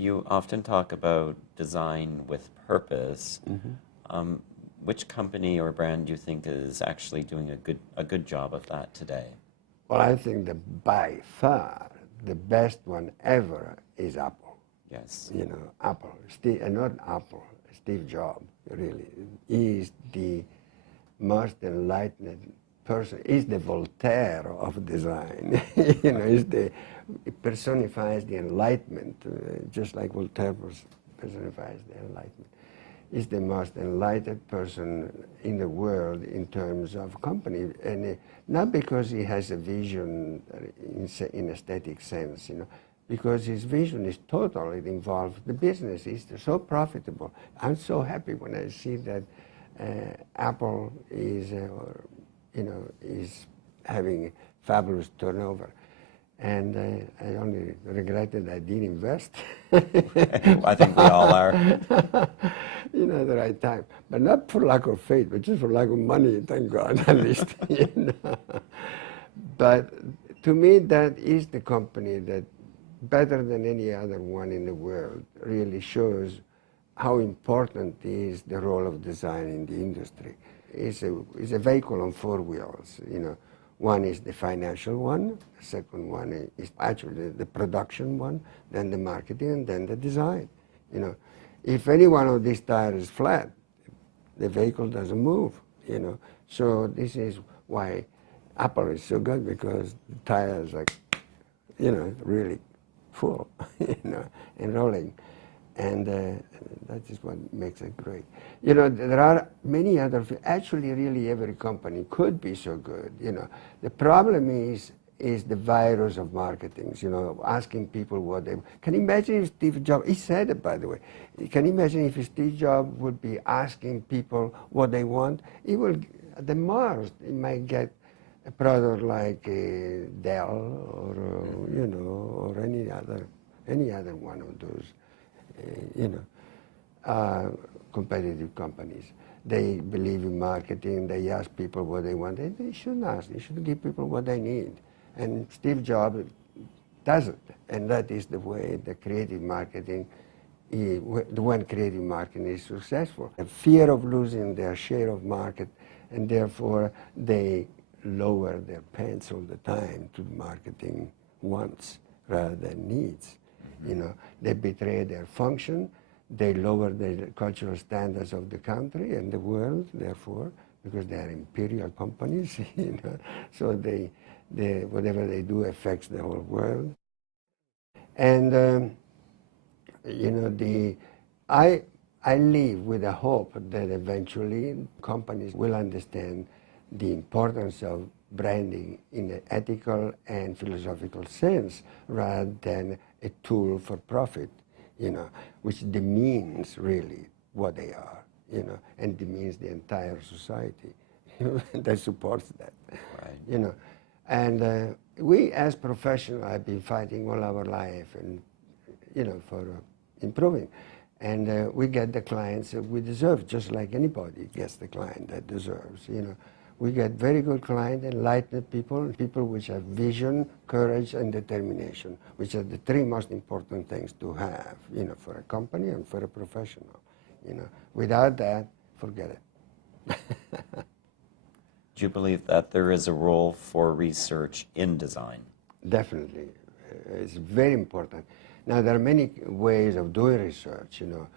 You often talk about design with purpose. Which company or brand do you think is actually doing a good job of that today? Well, I think that by far the best one ever is Apple. Yes. You know, Apple. Not Apple, Steve Jobs, really. He is the most enlightened person. He's the Voltaire of design. You know, he personifies the Enlightenment, just like Voltaire personifies the Enlightenment. He's the most enlightened person in the world in terms of company, and not because he has a vision in aesthetic sense, you know, because his vision is total. It involves the business. It's so profitable. I'm so happy when I see that Apple is, is having fabulous turnover. And I only regretted I didn't invest. I think we all are. You know, at the right time. But not for lack of faith, but just for lack of money, thank God, at least. You know? But to me, that is the company that, better than any other one in the world, really shows how important is the role of design in the industry. It's a vehicle on four wheels, you know. One is the financial one, the second one is actually the production one, then the marketing, and then the design. You know, if any one of these tires is flat, the vehicle doesn't move, you know. So this is why Apple is so good, because the tires are, you know, really full, you know, and rolling. And that is what makes it great. You know, there are many other, actually really every company could be so good, you know. The problem is the virus of marketing, you know, asking people what they, can you imagine if Steve Jobs, he said it by the way, can you imagine if Steve Jobs would be asking people what they want? He will, at the most, he might get a product like Dell or, you know, or any other one of those, competitive companies. They believe in marketing. They ask people what they want. They shouldn't ask. They should give people what they need. And Steve Jobs does it. And that is the way the creative marketing, when creative marketing is successful. A fear of losing their share of market, and therefore they lower their pants all the time to marketing wants rather than needs. You know, they betray their function. They lower the cultural standards of the country and the world, therefore, because they are imperial companies, you know. So they whatever they do affects the whole world. And you know, I live with the hope that eventually companies will understand the importance of branding in an ethical and philosophical sense, rather than a tool for profit, you know, which demeans really what they are, you know, and demeans the entire society that supports that, Right. you know. And we as professionals have been fighting all our life, and, you know, for improving. And we get the clients that we deserve, just like anybody gets the client that deserves, you know. We get very good clients, enlightened people, people which have vision, courage, and determination, which are the three most important things to have, you know, for a company and for a professional. You know, without that, forget it. Do you believe that there is a role for research in design? Definitely, it's very important. Now, there are many ways of doing research, you know.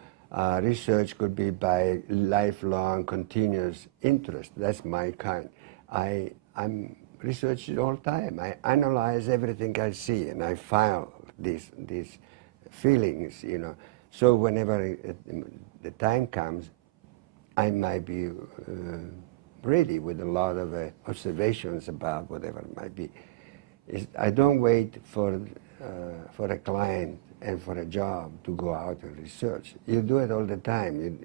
Research could be by lifelong, continuous interest. That's my kind. I'm researching all the time. I analyze everything I see, and I file these feelings, you know. So whenever the time comes, I might be ready with a lot of observations about whatever it might be. I don't wait for a client and for a job to go out and research. You do it all the time.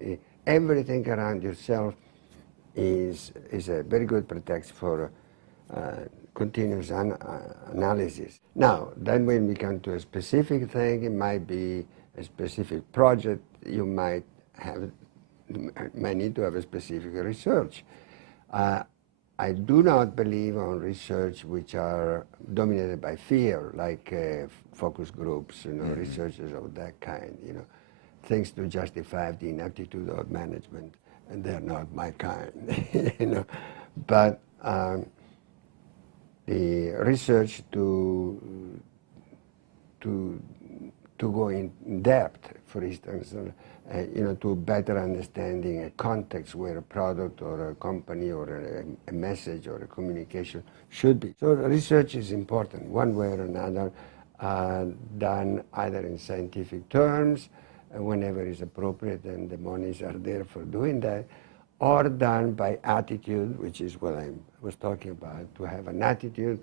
Everything around yourself is a very good pretext for continuous analysis. Now, then when we come to a specific thing, it might be a specific project. You might need to have a specific research. I do not believe on research which are dominated by fear, like focus groups, researchers of that kind, things to justify the ineptitude of management, and they're not my kind, But the research to go in depth, for instance, to better understanding a context where a product or a company or a message or a communication should be. So research is important, one way or another, done either in scientific terms, whenever is appropriate, and the monies are there for doing that, or done by attitude, which is what I was talking about, to have an attitude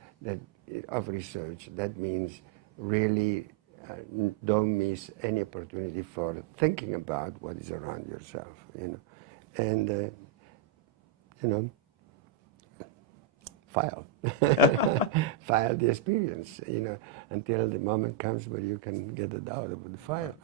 of research. That means really don't miss any opportunity for thinking about what is around yourself, and file, file the experience, until the moment comes where you can get it out of the file.